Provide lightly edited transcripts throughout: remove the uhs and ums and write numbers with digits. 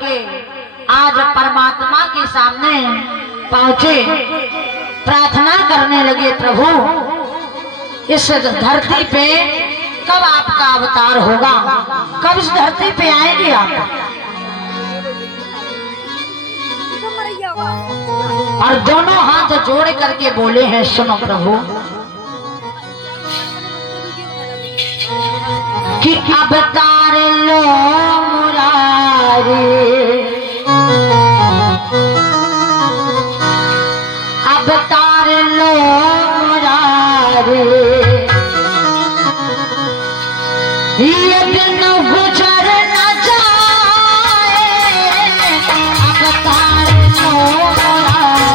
करके आज परमात्मा के सामने पहुंचे, प्रार्थना करने लगे, प्रभु इस धरती पे कब आपका अवतार होगा, कब इस धरती पे आएंगे आप। और दोनों हाथ जोड़ करके बोले हैं, सुनो प्रभु कि अवतार लो मुरारी, अवतार लो मुरारी, ये दिन गुजर न जाए, अवतार लो मुरारी।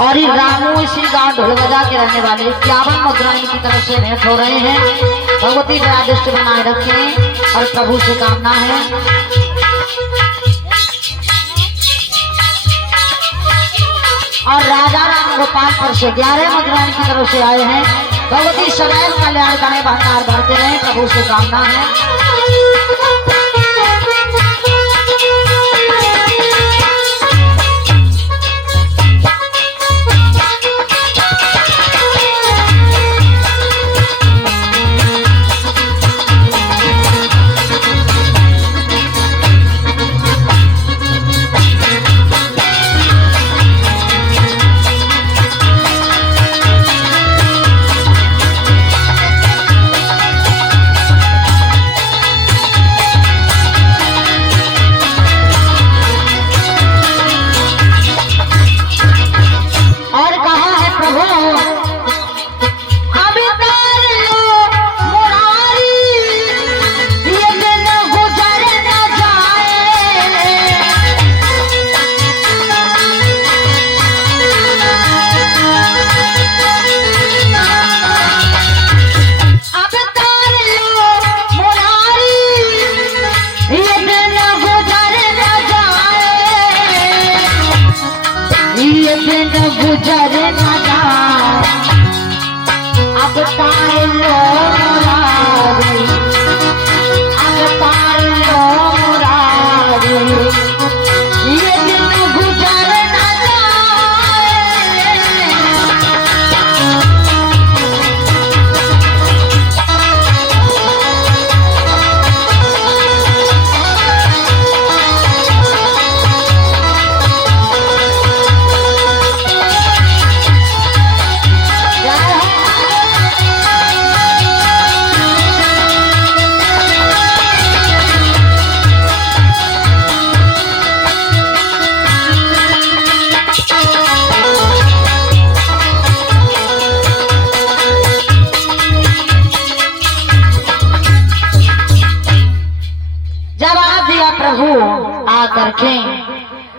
और ये रामू इसी गांव ढोल बजा के रहने वाले 51 मुद्राएं की तरफ से भेंट हो रहे हैं। भगवती राजस्व बनाए रखें और प्रभु से कामना है। और राजा राम गोपालपुर से 11 मुद्राएं की तरफ से आए हैं। भगवती सदैव कल्याण का भंडार भरते रहे, प्रभु से कामना है।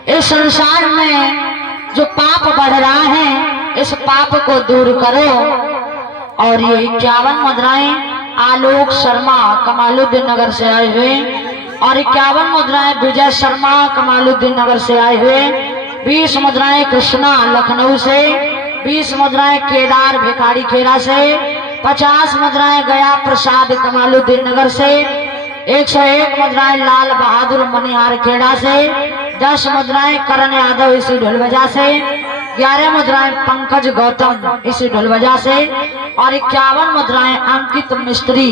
इस संसार में जो पाप बढ़ रहा है, इस पाप को दूर करो। और ये 51 मुद्राएं आलोक शर्मा कमालुद्दीन नगर से आए हुए, और 51 मुद्राएं विजय शर्मा कमालुद्दीन नगर से आए हुए, 20 मुद्राएं कृष्णा लखनऊ से, 20 मुद्राएं केदार भिखारी खेड़ा से, 50 मुद्राएं गया प्रसाद कमालुद्दीन नगर से, 101 मुद्राएं लाल बहादुर मनिहार खेड़ा से, 10 मुद्राएं करण यादव इसी ढोलबजा से, 11 मुद्राएं पंकज गौतम इस ढोलवजा से और 51 मुद्राएं अंकित मिस्त्री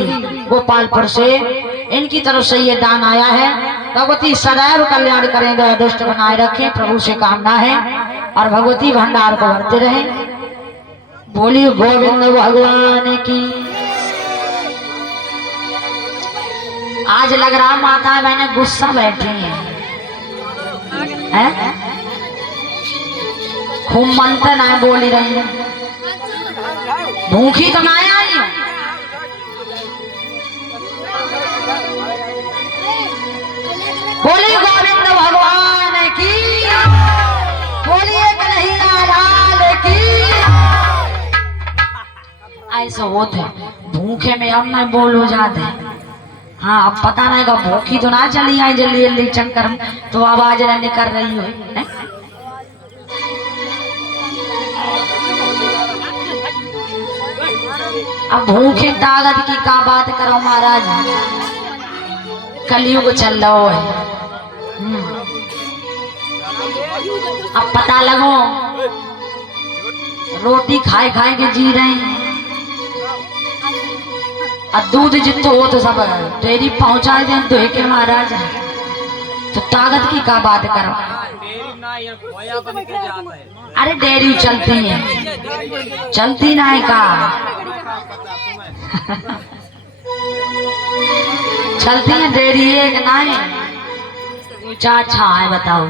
गोपालपुर से, इनकी तरफ से ये दान आया है। भगवती सदैव कल्याण करें, दया दुष्ट बनाए रखें, प्रभु से कामना है और भगवती भंडार को भरते रहे। बोलिए गोविंद भगवान की। आज लग रहा माता मैंने गुस्सा बैठी है? खूब मंत्र ना बोली रही है, भूखी तो ना आई हूं। बोलिए गोविंद भगवान की, बोलिए कन्हैया लाल की। ऐसा होते भूखे में अब मैं बोलो जाते। हाँ अब पता नहीं का भूखी तो ना चली आई जल्दी जल्दी चक्कर में तो आवाज ना निकल रही हो। अब भूखे ताकत की का बात करो महाराज, कलयुग चल रहा है। अब पता लगो रोटी खाए खाए के जी रहे हैं और दूध जितो हो तो सब डेयरी पहुंचा दे तो एक महाराज, तो ताकत की का बात करो। अरे डेयरी चलती है, चलती ना है का चलती है डेयरी एक ना है। चाचा है बताओ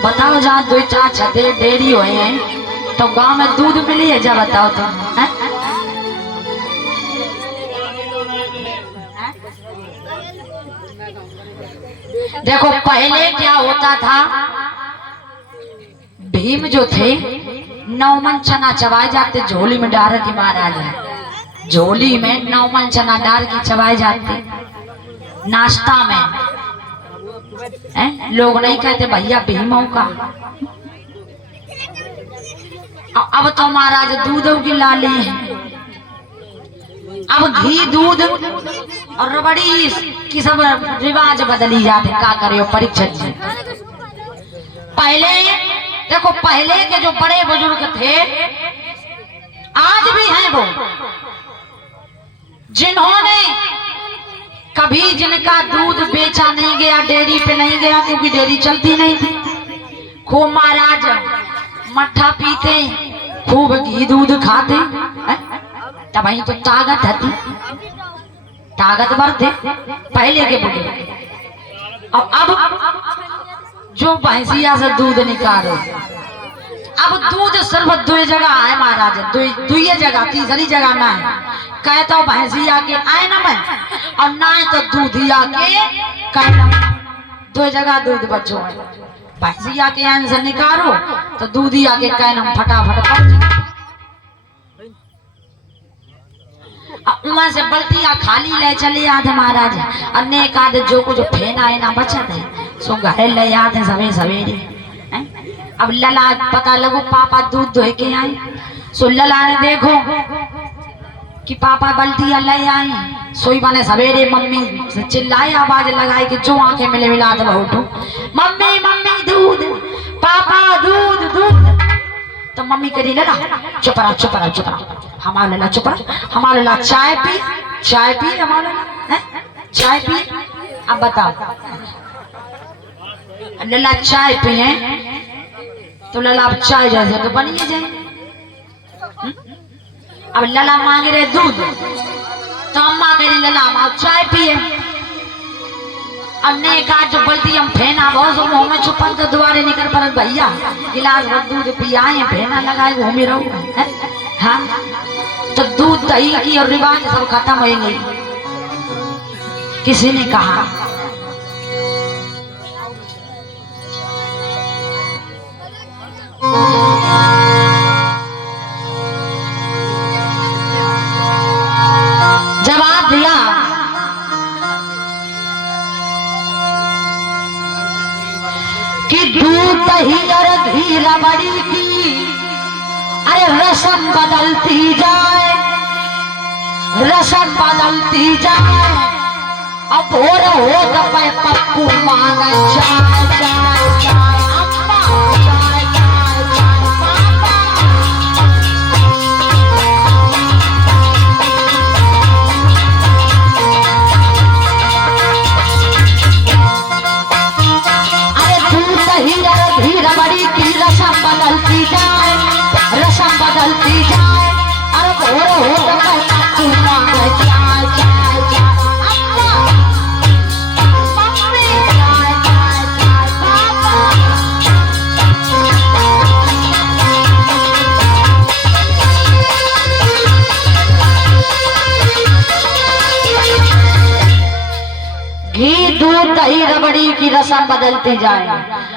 बताओ, जहाँ दो चाचा डेयरी हुए हैं तो गांव में दूध मिली है जा बताओ तुम है? देखो पहले क्या होता था, भीम जो थे 9 मन चना चबाए जाते झोली में डाल के महाराज है, झोली में 9 मन चना डाल के चबाए जाते नाश्ता में। लोग नहीं कहते भैया भीमों का। अब तो महाराज दूधों की लाली है, अब घी दूध और रबड़ी की सब रिवाज बदली जाते। क्या करे परीक्षा जी। पहले देखो पहले के जो बड़े बुजुर्ग थे आज भी हैं वो, जिन्होंने कभी जिनका दूध बेचा नहीं गया, डेयरी पे नहीं गया क्योंकि डेयरी चलती नहीं थी, खूब महाराज मट्ठा पीते, खूब घी दूध खाते, तब वही तो ताकत थी, ताकतवर थे पहले के बुजुर्ग। अब जो भैंसिया से दूध निकालो, अब दूध सिर्फ 2 जगह है महाराज, 2 जगह, तीसरी जगह ना है। कहता तो भैंसिया के आए ना मैं और ना है तो दूधिया के कहना, 2 जगह दूध बचो है। भैंसिया के आन से निकालो तो दूधिया के कहना फटाफट पहुंच। वहां से बल्टिया खाली ले चले आते महाराज, अनेक आधे जो कुछ फेना है ना बचत है सो घरे ले आते सवेरे सवेरे। अब लला पता लगो पापा दूध धोए के आए, सो लला ने देखो कि पापा बल्टिया ले आए, सोई बने सवेरे मम्मी से चिल्लाए आवाज लगाई कि जो आंखें मिले मिला दे उठो, मम्मी मम्मी दूध, पापा दूध दूध। तो मम्मी करी लला चुप रहा चुप रहा चुप रहा, हमारा लला चुप रहा, हमारा लला चाय पी हमारा लला चाय पी। अब बताओ लला चाय पिए तो लला अब चाय जैसे तो बनिए जाए। अब लला मांग रहे दूध तो अम्मा कह रही लला हम चाय पिए। अब ने कहा जो बल्टी हम फेना बहुत मुंह में छुपन तो दोबारे निकल पर भैया गिलास भर दूध पियाए फेना लगाए घूमी रहो। हाँ तो दूध दही की और रिवाज सब खत्म हो गई। किसी ने कहा जवाब दिया कि दूध दही और घी रबड़ी की अरे रसम बदलती जाए, रसम बदलती जाए। अब भोर हो गए पप्पू मांग चाय चाय चाय, अम्मा चाय चाय। रस्म बदलती जाए।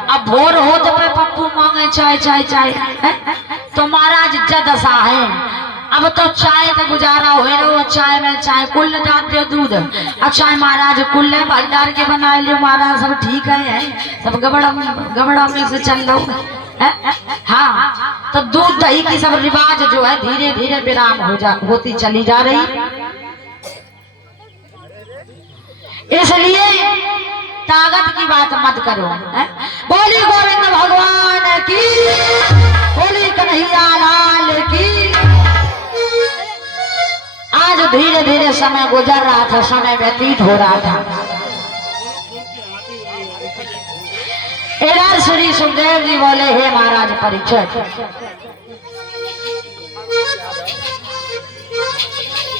अब भोर हो तो पे पप्पू मांगे चाय चाय चाय, तो महाराज दशा है। अब तो चाय तो गुजारा हो रहा, चाय में चाय कुल डाल दो दूध, अच्छा महाराज कुल भाईदार के बना लियो महाराज, सब ठीक है सब गबड़ा में से चल रहा है। हाँ, तो दूध दही की सब रिवाज जो है धीरे धीरे विराम होती चली जा रही। इसलिए ताकत की बात मत करो। बोली गोविंद भगवान की, बोली कन्हैया लाल की। आज धीरे धीरे समय गुजर रहा था, समय व्यतीत हो रहा था। इधर श्री सुखदेव जी बोले, हे महाराज परीक्षित,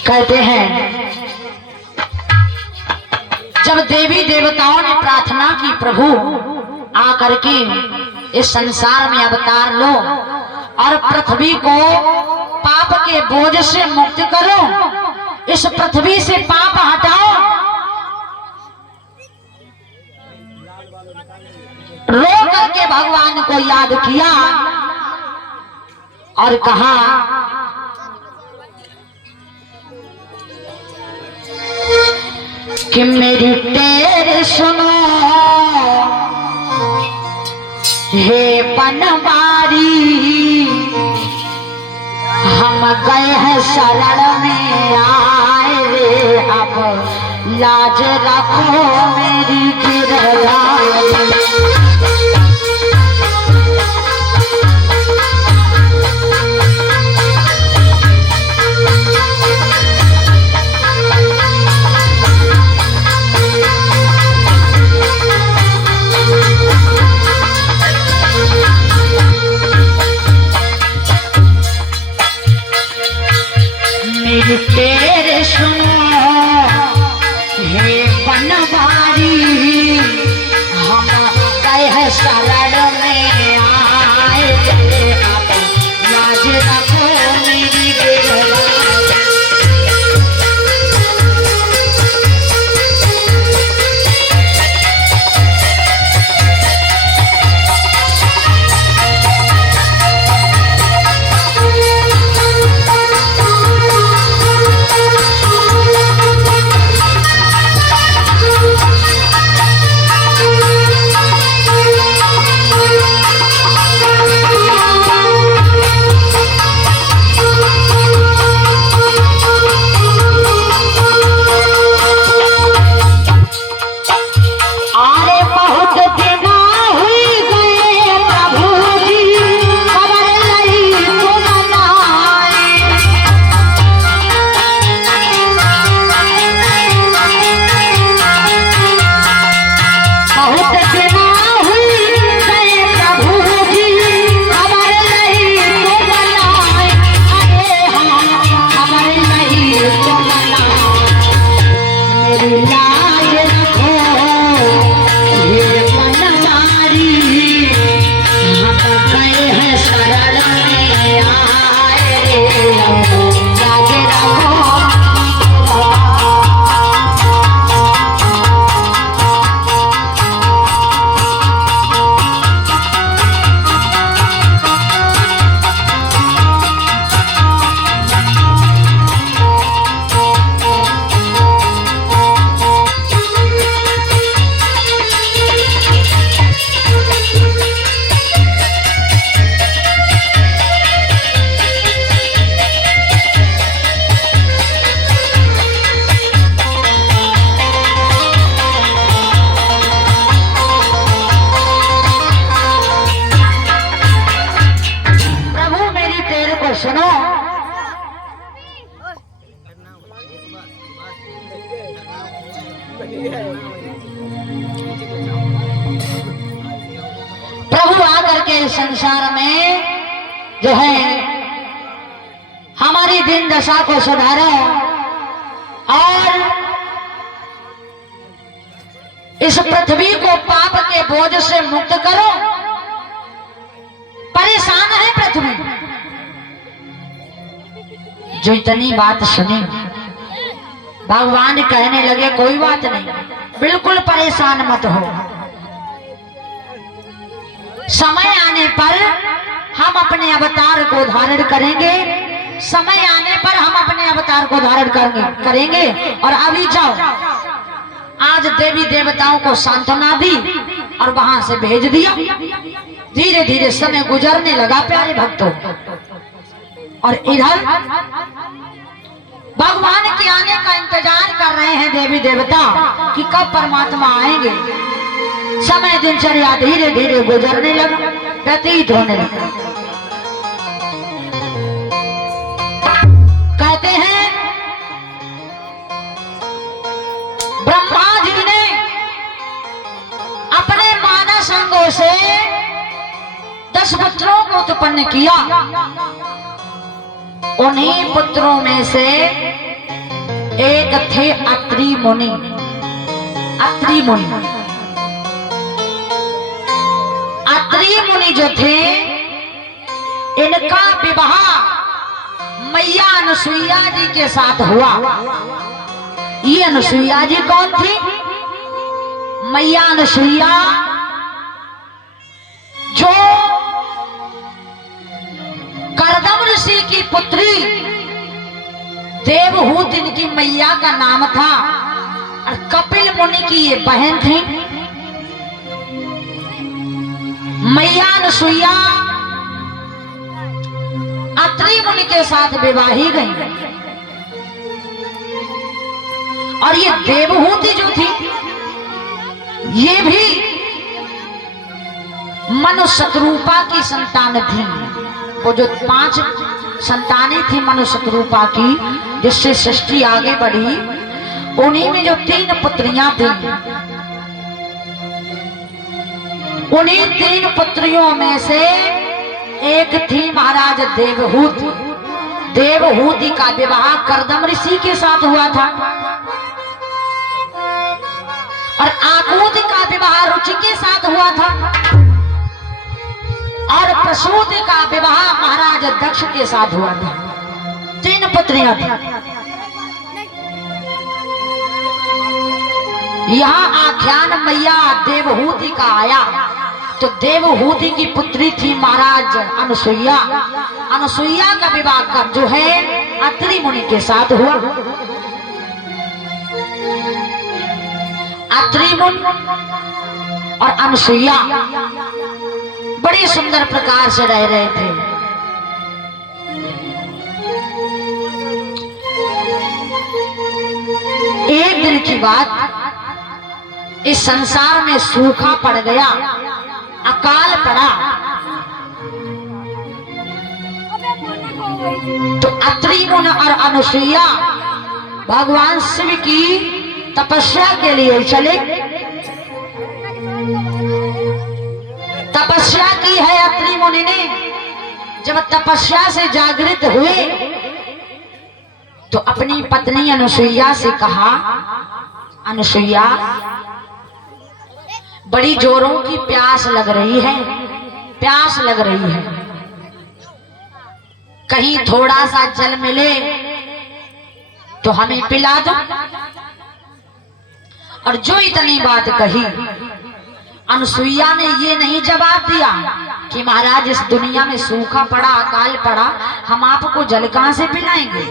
कहते हैं जब देवी देवताओं ने प्रार्थना की प्रभु आकर के इस संसार में अवतार लो और पृथ्वी को पाप के बोझ से मुक्त करो, इस पृथ्वी से पाप हटाओ, रो करके भगवान को याद किया और कहा कि मेरी टेर सुनो हे बनवारी, हम गए हैं शरण में आए रे, अब लाज रखो मेरी गिरधारी। तेरे सुनो हे बनवारी, हम गए हैं शरण में आए रे, अब लाज रखो मेरी गिरधारी। प्रभु आकर के संसार में जो है हमारी दिन दशा को सुधारो और इस पृथ्वी को पाप के बोझ से मुक्त करो। परेशान है पृथ्वी। जो इतनी बात सुनी भगवान कहने लगे कोई बात नहीं, बिल्कुल परेशान मत हो, समय आने पर हम अपने अवतार को धारण करेंगे, समय आने पर हम अपने अवतार को धारण करेंगे। और अभी जाओ, आज देवी देवताओं को सांत्वना दी और वहां से भेज दिया। धीरे धीरे समय गुजरने लगा प्यारे भक्तों, और इधर भगवान के आने का इंतजार कर रहे हैं देवी देवता कि कब परमात्मा आएंगे। समय दिनचर्या धीरे धीरे गुजरने लगा, व्यतीत होने लगा। कहते हैं ब्रह्मा जी ने अपने मानस अंगों से 10 पुत्रों को उत्पन्न किया। उन्हीं पुत्रों में से एक थे अत्रि मुनि। अत्रि मुनि, अत्रि मुनि जो थे, इनका विवाह मैया अनुसुईया जी के साथ हुआ। ये अनुसुईया जी कौन थी? मैया अनुसुईया जो करदम ऋषि की पुत्री, देवहूति इनकी मैया का नाम था, और कपिल मुनि की ये बहन थी। मैया अनुसुईया अत्रि मुनि के साथ विवाही गई। और ये देवहूति जो थी, ये भी मनुष्यरूपा की संतान थी। वो जो 5 संतानें थी मनुष्यरूपा की, जिससे सृष्टि आगे बढ़ी, उन्हीं में जो 3 पुत्रियां थी, उन्हीं 3 पुत्रियों में से एक थी महाराज देवहूति। देवहूति का विवाह करदम ऋषि के साथ हुआ था, और आकूति का विवाह रुचि के साथ हुआ था, और प्रसूति का विवाह महाराज दक्ष के साथ हुआ था। 3 पुत्रियां थी। यहाँ आख्यान मैया देवहूति का आया, तो देवहूति की पुत्री थी महाराज अनुसुईया। अनुसुईया का विवाह कर जो है अत्रि मुनि के साथ हुआ। अत्रि मुनि और अनुसुईया बड़ी सुंदर प्रकार से रह रहे थे। एक दिन की बात, इस संसार में सूखा पड़ गया, अकाल पड़ा। तो अत्रि मुनि और अनुसुईया भगवान शिव की तपस्या के लिए चले। तपस्या की है अत्रि मुनि ने। जब तपस्या से जागृत हुए तो अपनी पत्नी अनुसुईया से कहा, अनुसुईया बड़ी जोरों की प्यास लग रही है, प्यास लग रही है, कहीं थोड़ा सा जल मिले तो हमें पिला दो। और जो इतनी बात कही, अनुसुईया ने ये नहीं जवाब दिया कि महाराज इस दुनिया में सूखा पड़ा, अकाल पड़ा, हम आपको जल कहां से पिलाएंगे।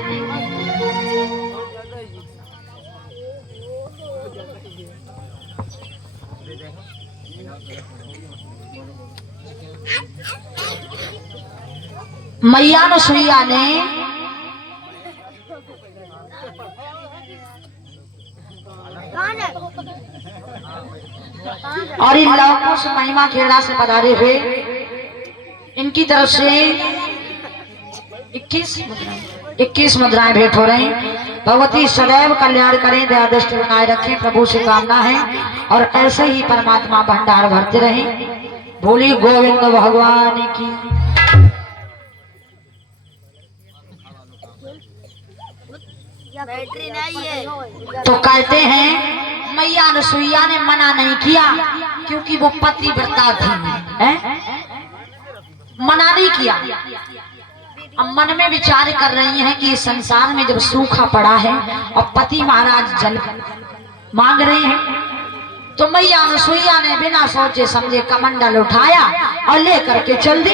मैया अनुसुईया ने और इन लोगों से महिमा खेड़ा से पधारे हुए इनकी तरफ से 21 मुद्राएं भेंट हो रही। भगवती सदैव कल्याण करें, दया दृष्टि बनाए रखें, प्रभु से कामना है। और ऐसे ही परमात्मा भंडार भरते रहें। बोली गोविंद भगवान की। बैटरी नहीं है। तो कहते हैं मैया अनुसुईया ने मना नहीं किया, क्योंकि वो पतिव्रता थी, मना नहीं किया। अब मन में विचार कर रही हैं कि इस संसार में जब सूखा पड़ा है और पति महाराज जल मांग रहे हैं, तो मैया अनुसुईया ने बिना सोचे समझे कमंडल उठाया और लेकर के चल दी।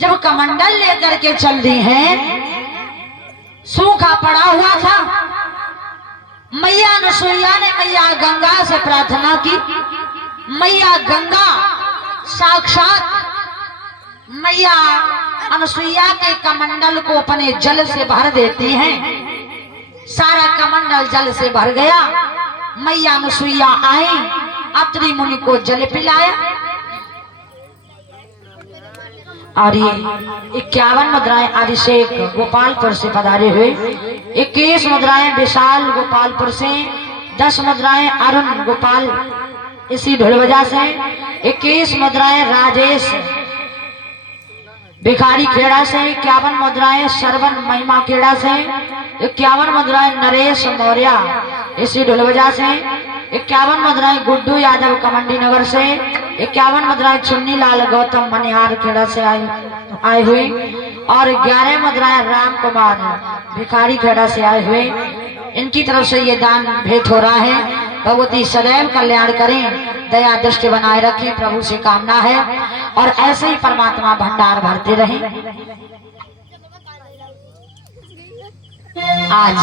जब कमंडल लेकर के चल दी है, सूखा पड़ा हुआ था। मैया अनुसुईया ने मैया गंगा से प्रार्थना की। मैया गंगा साक्षात मैया अनुसुईया के कमंडल को अपने जल से भर देती हैं। सारा कमंडल जल से भर गया। मैया अनुसुईया आई, अत्रि मुनि को जल पिलाया और ये 51 मुद्राएं अभिषेक गोपालपुर से पधारे हुए, 21 मुद्राएं विशाल गोपालपुर से, 10 मुद्राएं अरुण गोपाल इसी ढोलवजा से, 21 मुद्राएं राजेश भिखारी खेड़ा से, 51 मुद्राएं सरवन महिमा खेड़ा से, 51 मुद्राएं नरेश मौर्य इसी ढोलवजा से, 51 मुद्राएं गुड्डू यादव कमंडी नगर से, 51 मुद्राएं चुन्नी लाल गौतम मनिहार खेड़ा से आए हुए और 11 मुद्राएं राम कुमार भिखारी खेड़ा से आए हुए। इनकी तरफ से ये दान भेंट हो रहा है। भगवती सदैव कल्याण करें, दया दृष्टि बनाए रखें, प्रभु से कामना है और ऐसे ही परमात्मा भंडार भरते रहें। आज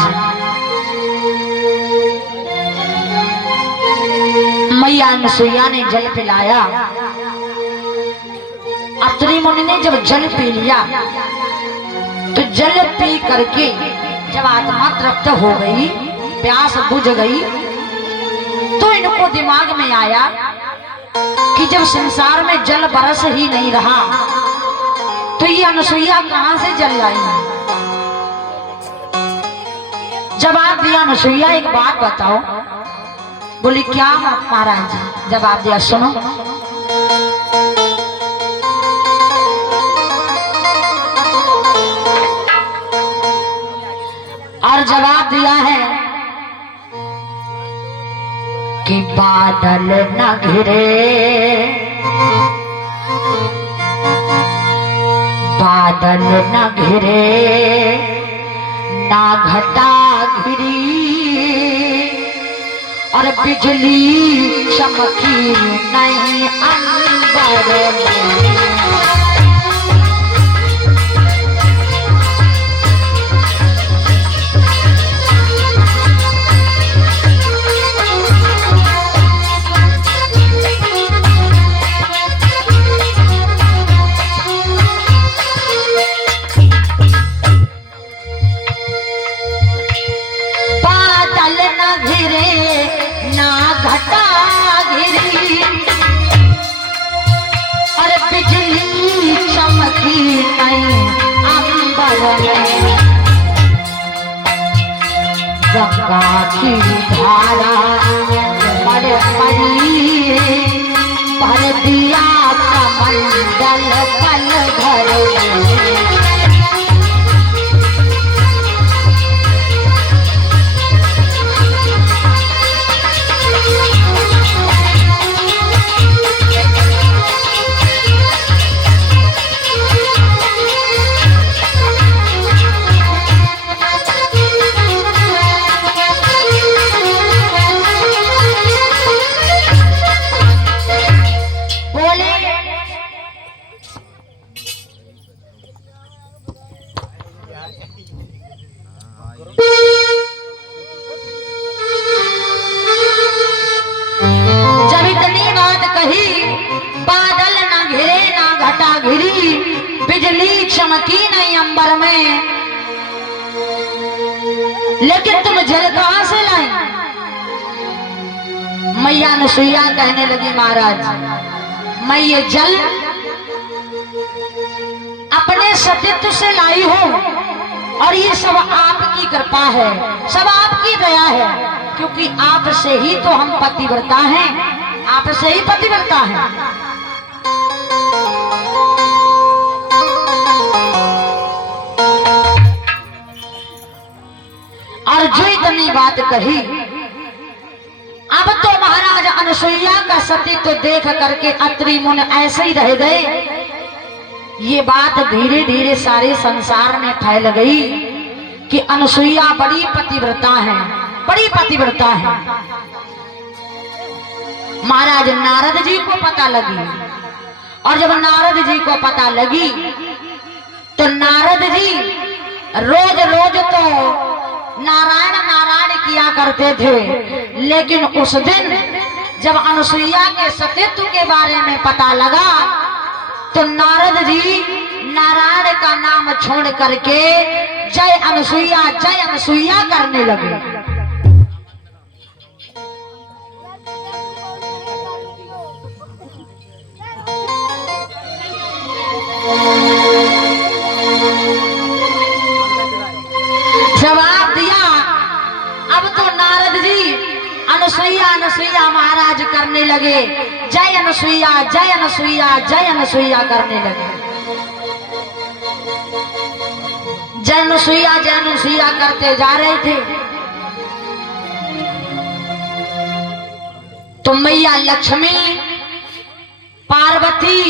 मैया अनुसुईया ने जल पिलाया। अत्रि मुनि ने जब जल पी लिया तो जल पी करके जब आत्मा तृप्त हो गई, प्यास बुझ गई, तो इनको दिमाग में आया कि जब संसार में जल बरस ही नहीं रहा तो ये अनुसुईया कहां से जल लाई। जवाब दिया अनुसुईया, एक बात बताओ। बोली क्या महाराज जी? जवाब दिया, सुनो। और जवाब दिया है कि बादल न घिरे, बादल न घिरे, ना घटा घिरी और बिजली चमकी नहीं अंबर में। गंगा की धारा बड़े परी भर दिया कमंडल पल भर में। बिजली चमकी नहीं अंबर में, लेकिन तुम जल कहां से लाई? मैया अनुसुईया कहने लगी, महाराज मैं ये जल अपने सतीत्व से लाई हूं और ये सब आपकी कृपा है, सब आपकी दया है, क्योंकि आपसे ही तो हम पतिव्रता हैं, आपसे ही पतिव्रता है। और जो इतनी बात कही, अब तो महाराज अनुसुईया का सतीत्व देख करके अत्रि मुनि ऐसे ही रह गए। ये बात धीरे धीरे सारे संसार में फैल गई कि अनुसुईया बड़ी पतिव्रता है, बड़ी पतिव्रता है। महाराज नारद जी को पता लगी, और जब नारद जी को पता लगी तो नारद जी रोज रोज तो नारायण नारायण किया करते थे, लेकिन उस दिन जब अनुसुईया के सतीत्व के बारे में पता लगा तो नारद जी नारायण का नाम छोड़ करके जय अनुसुईया करने लगे। जवाब दिया, अब तो नारद जी अनुसुईया अनुसुईया महाराज करने लगे, जय अनुसुईया जय अनुसुईया जय अनुसुईया करने लगे। जय अनुसुईया करते जा रहे थे तो मैया लक्ष्मी, पार्वती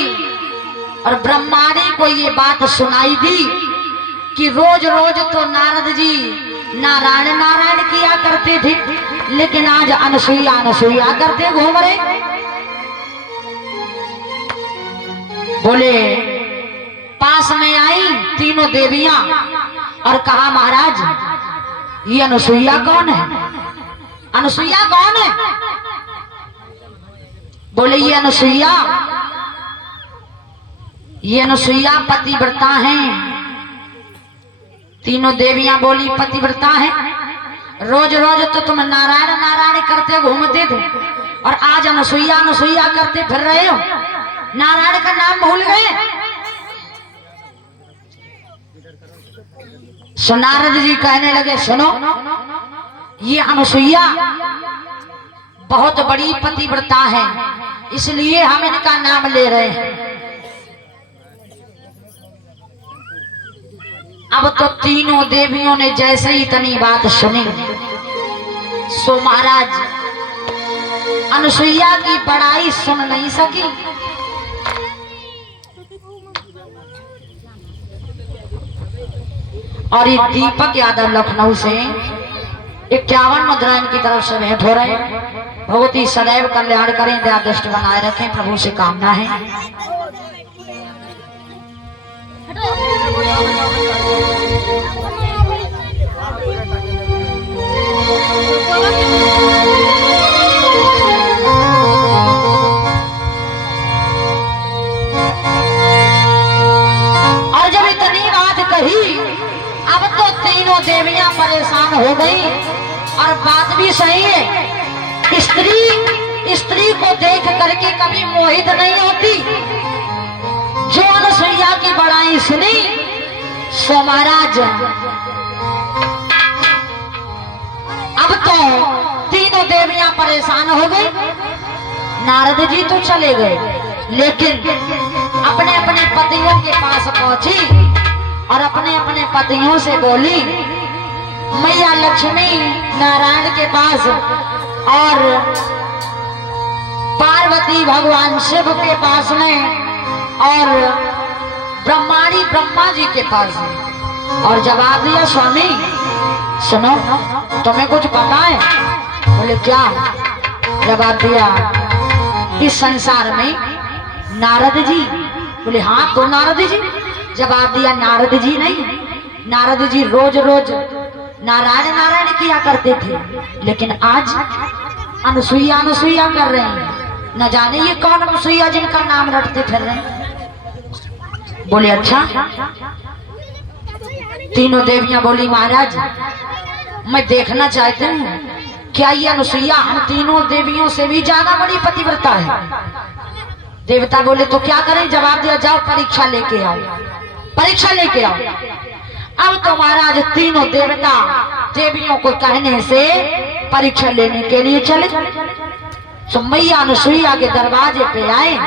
और ब्रह्माणी को ये बात सुनाई दी कि रोज रोज तो नारद जी नारायण नारायण किया करते थे, लेकिन आज अनुसुईया अनुसुईया करते घूम रहे। बोले पास में आई तीनों देवियां और कहा महाराज ये अनुसुईया कौन है? अनुसुईया कौन है? बोले ये अनुसुईया पतिव्रता हैं। तीनों देवियां बोली पतिव्रता है, रोज रोज तो तुम नारायण नारायण करते घूमते थे और आज अनुसुईया अनुसुईया करते फिर रहे हो, नारायण का नाम भूल गए। सो नारद जी कहने लगे सुनो, ये अनुसुईया बहुत बड़ी पतिव्रता है, इसलिए हम इनका नाम ले रहे हैं। अब तो तीनों देवियों ने जैसे ही इतनी बात सुनी सो महाराज अनुसुईया की बड़ाई सुन नहीं सकी। और ये दीपक यादव लखनऊ से 51 मुद्राएं की तरफ से भेंट हो रहे। भगवती सदैव कल्याण करें, दया दृष्टि बनाए रखें, प्रभु से कामना है। और जब इतनी बात कही अब तो तीनों देवियां परेशान हो गई। और बात भी सही है, स्त्री को देख करके कभी मोहित नहीं होती। जो अनुसुईया की बड़ाई सुनी सो महाराज अब तो तीनों देवियां परेशान हो गई। नारद जी तो चले गए, लेकिन अपने अपने पतियों के पास पहुंची और अपने अपने पतियों से बोली, मैया लक्ष्मी नारायण के पास और पार्वती भगवान शिव के पास में और ब्रह्माणी ब्रह्मा जी के पास में। और जवाब दिया स्वामी सुनो, तुम्हें कुछ पता है? बोले क्या? जवाब दिया इस संसार में नारद जी। बोले हाँ तो नारद जी। जवाब दिया नारद जी नहीं, नारद जी रोज रोज नारायण नारायण किया करते थे, लेकिन आज अनुसुईया अनुसुईया कर रहे हैं। न जाने ये कौन अनुसुईया जिनका नाम रटते फिर रहे हैं। बोले अच्छा। तीनों देवियां बोली महाराज मैं देखना चाहती हूँ क्या ये अनुसुईया हम तीनों देवियों से भी ज्यादा बड़ी पतिव्रता है। देवता बोले तो क्या करें? जवाब दिया जाओ परीक्षा लेके आओ, परीक्षा लेके आओ। अब तो महाराज तीनों देवता देवियों को कहने से परीक्षा लेने के लिए चले। तो मैया अनुसुईया के दरवाजे पे आए,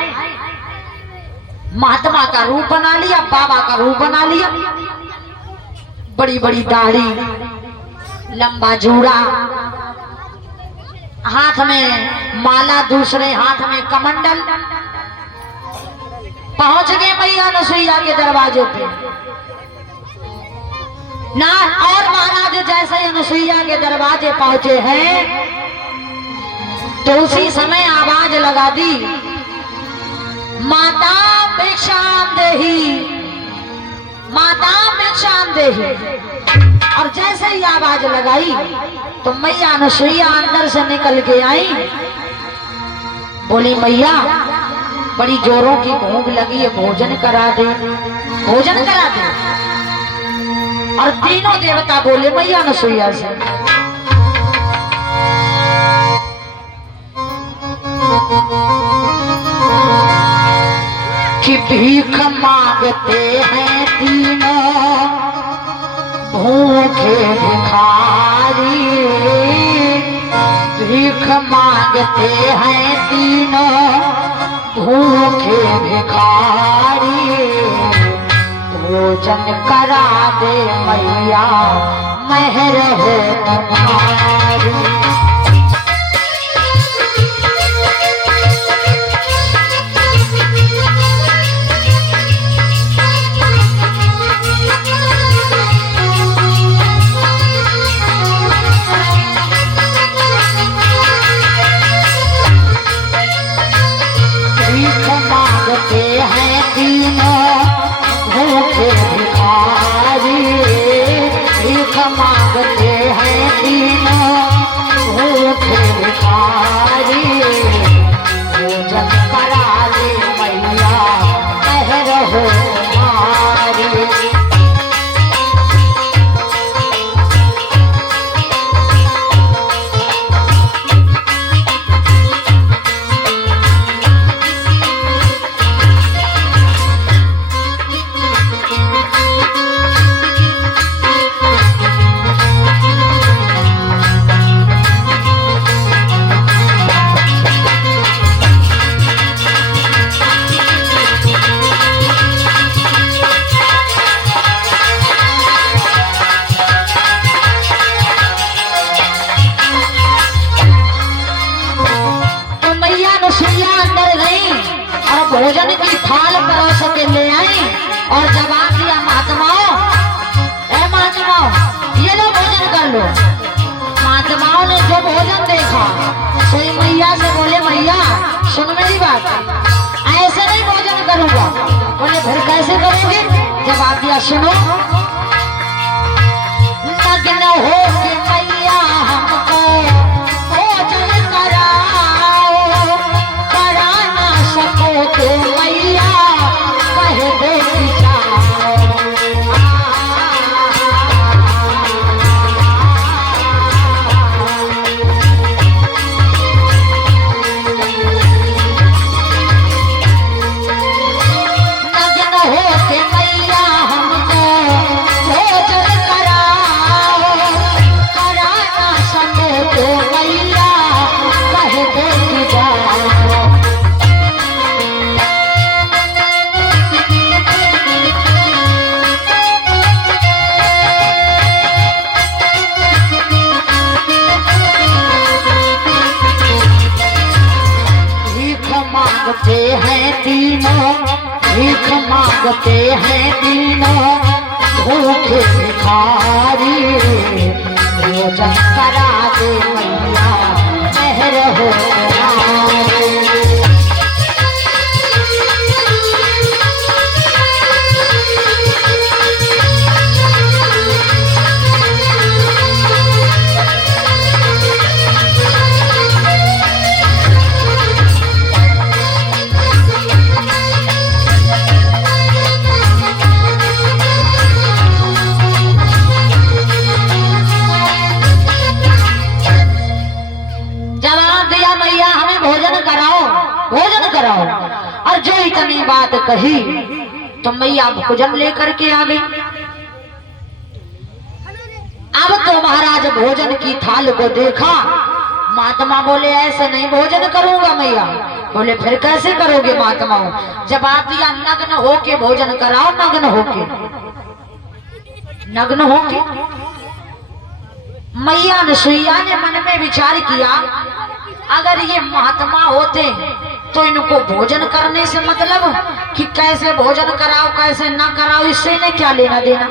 महात्मा का रूप बना लिया, बाबा का रूप बना लिया, बड़ी बड़ी दाढ़ी, लंबा जूड़ा, हाथ में माला, दूसरे हाथ में कमंडल। पहुंच गए मैया अनुसुईया के दरवाजे पे ना। और महाराज जैसे अनुसुईया के दरवाजे पहुंचे हैं तो उसी समय आवाज लगा दी, माता भिक्षाम देही, माता भिक्षाम देही। और जैसे ही आवाज लगाई तो मैया अनुसुईया अंदर से निकल के आई। बोली मैया बड़ी जोरों की भूख लगी है, भोजन करा दे, भोजन करा दे। और तीनों देवता बोले मैया अनुसुईया से, कि भीख मांगते हैं तीनों भूखे भिखारी, भीख मांगते हैं तीनों भूखे भिखारी। भोजन करा दे मैया मेहर हो तुम्हारी। मांगते हैं तीनों भूखे भिखारी। भोजन करा दे मैया मेहर हो तुम्हारी। भोजन की थाल परोस के ले आई और जवाब दिया, महात्माओं, ए महात्माओं ये लो भोजन कर लो। महात्माओं ने जो भोजन देखा सोई मैया से बोले, मैया सुन मेरी बात, ऐसे नहीं भोजन करूंगा। बोले फिर कैसे करोगे? जवाब दिया, सुनो, नग्न हो के मैया हमको भोजन कराओ, करा ना सको तो मैया कह दो कि जाओ। नग्न हो के मैया हमको भोजन कराओ, करा ना सको तो मैया कह दो कि जाओ। मांगते हैं तीनों, भीख मांगते हैं तीनों भूखे भिखारी। भोजन करा दे मैया मेहर हो तुम्हारी। और जो इतनी बात कही तो मैया भोजन लेकर के आ गई। अब तो महाराज भोजन की थाल को देखा, महात्मा बोले ऐसे नहीं भोजन करूंगा मैया। बोले फिर कैसे करोगे महात्माओं? जवाब दिया, नग्न होके भोजन कराओ, नग्न होके, नग्न होके। मैया अनुसुईया ने मन में विचार किया, अगर ये महात्मा होते तो इनको भोजन करने से मतलब कि कैसे भोजन कराओ कैसे ना कराओ, इससे इन्हें क्या लेना देना।